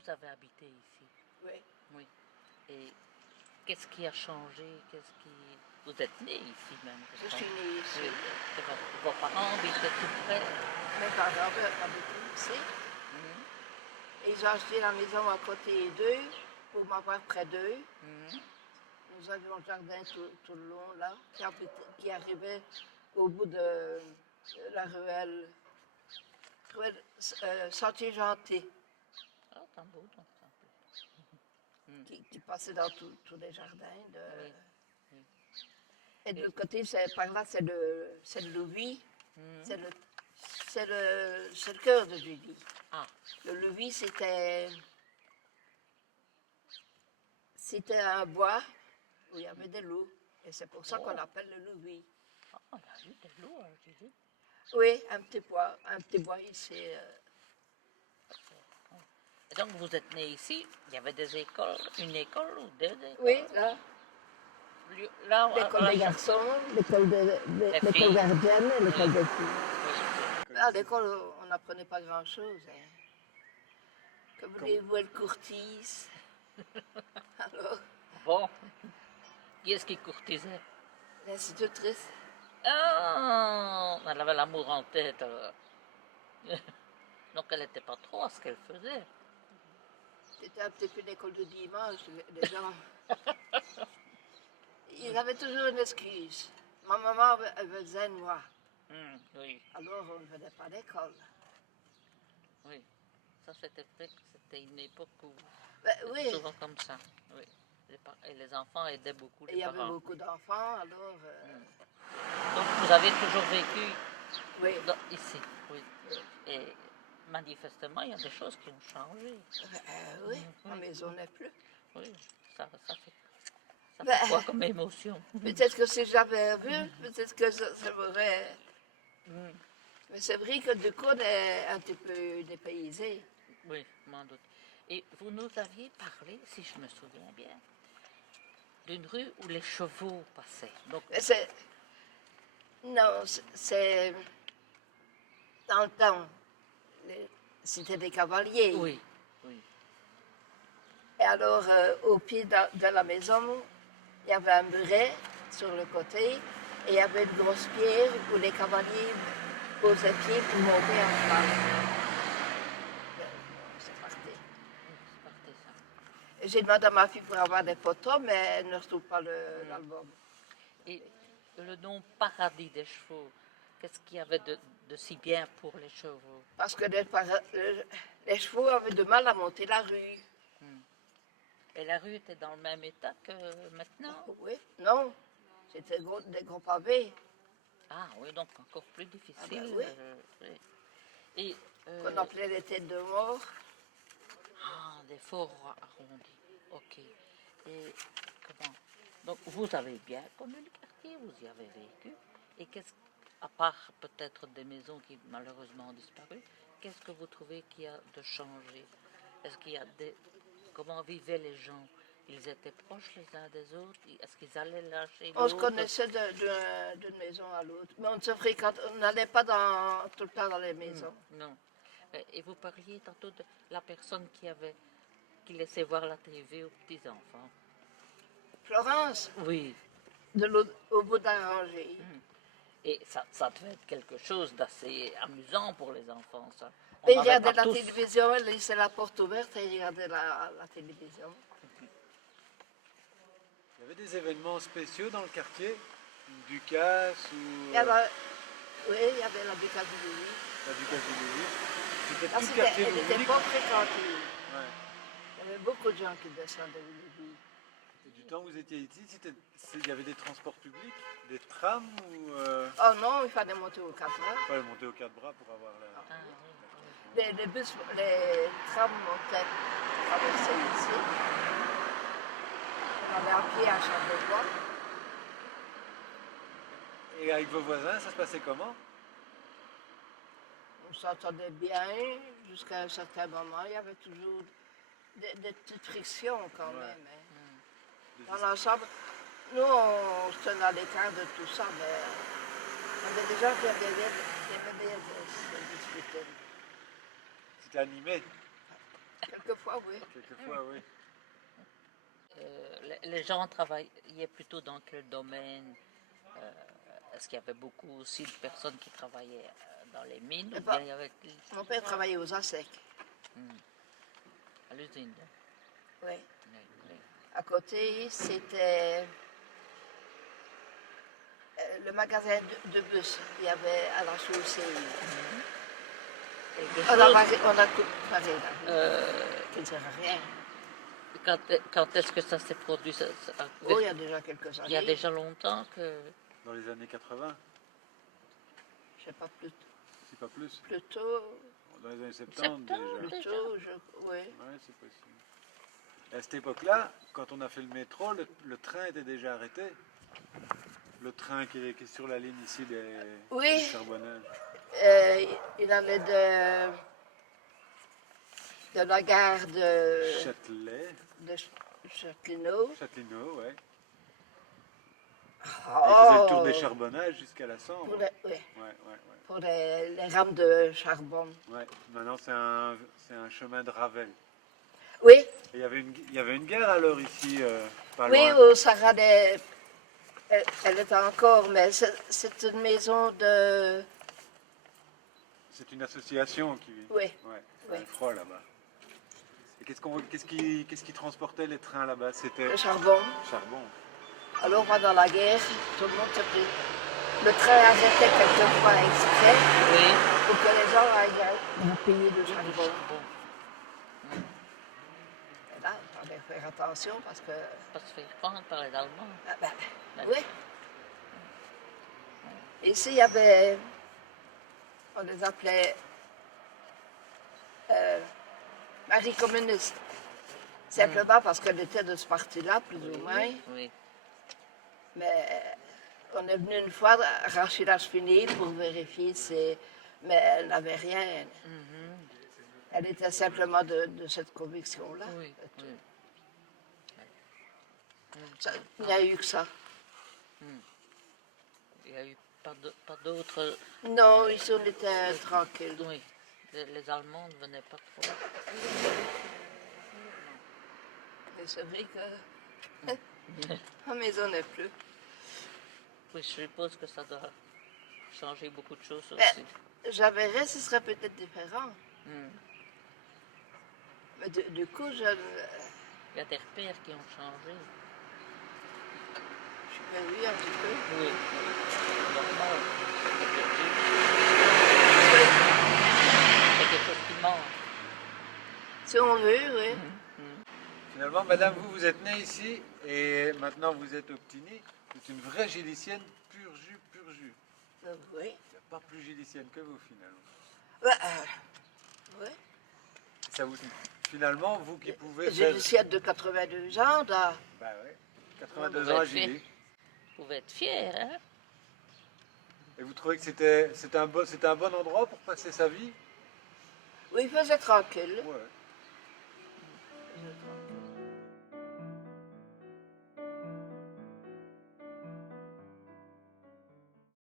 vous avez habité ici? Oui. Oui. Et qu'est-ce qui a changé? Vous êtes né ici même? Je suis née ici. Oui. Vos parents habitaient tout près? Mes parents habitaient ici. Et ils ont acheté la maison à côté d'eux, pour m'avoir près d'eux. Nous avions un jardin tout le long là, qui arrivait au bout de la ruelle Sentier Gentil. Ah, tant beau, donc ça. Qui passait dans tous les jardins. Oui. Et de l'autre côté, par là, c'est le Louis. C'est le cœur de Louis. Ah. Le Louis, c'était un bois où il y avait des loups. Et c'est pour ça qu'on l'appelle le Louis. Ah, il y a eu des loups, j'ai dit. Oui, un petit bois ici. Et donc, vous êtes né ici, il y avait des écoles, une école ou des écoles? Oui, là. L'école des garçons, l'école gardienne et l'école des filles. À l'école, on n'apprenait pas grand-chose. Hein. Que voulez-vous, elle courtise. Alors. Bon. Qui est-ce qui courtisait? L'institutrice. Ah, elle avait l'amour en tête. Donc, elle n'était pas trop à ce qu'elle faisait. C'était un petit peu l'école de dimanche, les gens. Ils avaient toujours une excuse. Ma maman avait besoin de moi. Oui. Alors, on ne venait pas à l'école. Oui. Ça, c'était vrai que c'était une époque où oui. souvent comme ça. Oui. Et les enfants aidaient beaucoup les parents. Il y avait beaucoup d'enfants, alors... Donc, vous avez toujours vécu ici? Oui. Et manifestement, il y a des choses qui ont changé. Oui, la maison n'est plus. Oui, ça fait quoi comme émotion? Peut-être que si j'avais vu, peut-être que ça m'aurait... Mais c'est vrai que du coup, on est un petit peu dépaysé. Oui, m'en doute. Et vous nous aviez parlé, si je me souviens bien, d'une rue où les chevaux passaient. Donc, non, c'est... Dans le temps, c'était des cavaliers. Oui, oui. Et alors, au pied de la maison, il y avait un muret sur le côté, et il y avait une grosse pierre où les cavaliers posaient pied pour monter en cheval. C'est parti. Ça. J'ai demandé à ma fille pour avoir des photos, mais elle ne retrouve pas l'album. Et le nom Paradis des chevaux, qu'est-ce qu'il y avait de si bien pour les chevaux? Parce que les chevaux avaient du mal à monter la rue. Et la rue était dans le même état que maintenant? Oui, non. C'était des gros pavés. Ah oui, donc encore plus difficile. Oui. Et, qu'on appelait les têtes de mort. Ah, des forts arrondis. Ok. Et comment? Donc vous avez bien connu le quartier, vous y avez vécu. Et à part peut-être des maisons qui malheureusement ont disparu, qu'est-ce que vous trouvez qu'il y a de changé? Est-ce qu'il y a comment vivaient les gens? Ils étaient proches les uns des autres? Est-ce qu'ils allaient là chez l'autre? On se connaissait d'une maison à l'autre, mais on n'allait pas tout le temps dans les maisons. Non. Et vous parliez tantôt de la personne qui laissait voir la TV aux petits-enfants. Florence? Oui. Au bout d'un rangée. Et ça devait être quelque chose d'assez amusant pour les enfants, ça. Ils regardaient la télévision, ils laissaient la porte ouverte et ils regardaient la télévision. Il y avait des événements spéciaux dans le quartier? Une Ducasse ou... Oui, il y avait la Ducasse de Louis. La Ducasse de Louis. C'était tout le Elle quartier n'était pas fréquentée. Ouais. Il y avait beaucoup de gens qui descendaient de Louis. Et du temps où vous étiez ici, il y avait des transports publics? Des trams ou... Oh non, il fallait monter au 4 bras. Il fallait monter au 4 bras pour avoir la... Les trams montaient, traversaient ici. On allait à pied à Charlevoix. Et avec vos voisins, ça se passait comment? On s'entendait bien jusqu'à un certain moment. Il y avait toujours des petites frictions quand même. Hein. Dans l'ensemble, nous, on se tenait à l'écart de tout ça, mais il y avait des gens qui aimaient bien se discuter. C'était animé? Quelquefois, oui. Quelquefois, oui. Les gens travaillaient plutôt dans quel domaine? Est-ce qu'il y avait beaucoup aussi de personnes qui travaillaient dans les mines ou ben, bien il y avait Mon père travaillait aux ASEC. à l'usine? Oui. Oui, oui. À côté, c'était le magasin de bus. Il y avait à la chaussée. Quelque On a, chose, on a comparé là. euh, Qui ne sert à rien. quand est-ce que ça s'est produit? Oh, il y a déjà quelques Il y a années. déjà longtemps que... Dans les années 80, Je ne sais pas, si pas plus. plus tôt. Dans les années 70 70, déjà. Plus déjà. tôt, oui. Oui, c'est possible. Et à cette époque-là, quand on a fait le métro, le train était déjà arrêté. Le train qui est sur la ligne ici Oui. des Charbonnages. Il allait de la gare de Châtellerault. Châtellerault, ouais. Oh, Et il faisait le tour des Charbonnages jusqu'à la Sambre. Pour, Ouais, ouais, ouais. pour les rames de charbon. Ouais. Maintenant, c'est un chemin de Ravel. Oui, Et il y avait une gare alors ici, pas oui, loin. au Saradais, elle est encore, mais c'est une maison de... C'est une association qui vit. Oui, Ouais, oui. un froid là-bas. Et qu'est-ce qui transportait les trains là-bas? C'était le charbon. charbon. Alors pendant la guerre, tout le monde se prit. Le train arrêtait quelquefois exprès Oui. pour que les gens aillent payer le charbon. Bon, Et là, il fallait faire attention parce que... pas se faire prendre par les Allemands. Ah, ben, Ben, oui. Ici, il y avait... On les appelait Marie communiste. Simplement parce qu'elle était de ce parti-là, plus ou moins. Oui. Mais on est venu une fois arracher la cheminée pour vérifier si... Mais elle n'avait rien. Elle était simplement de cette conviction-là. Oui, c'est tout. oui. Il n'y a eu que ça. Il n'y a eu pas d'autres... Non, ici on était tranquille. Oui, les Allemands ne venaient pas trop. Et c'est vrai que la maison n'est plus. Oui, je suppose que ça doit changer beaucoup de choses Ben, aussi. J'avais ce serait peut-être différent. Mais du coup, Il y a des repères qui ont changé. suis perdu un petit peu. Oui, normal. C'est quelque chose qui manque. Si on veut, oui. Finalement, madame, vous êtes née ici et maintenant vous êtes au Petit-Nid. C'est une vraie gilicienne pur jus, pur jus. Oui. Il n'y a pas plus gilicienne que vous finalement. Oui. Ça vous, finalement, vous qui pouvez J'ai faire... du ciel de 82 ans, là. Bah ouais, 82 Vous ans à êtes fier. Gilly. Vous pouvez être fiers, hein? Et vous trouvez que c'était un bon endroit pour passer sa vie? Oui, il faisait tranquille. Ouais.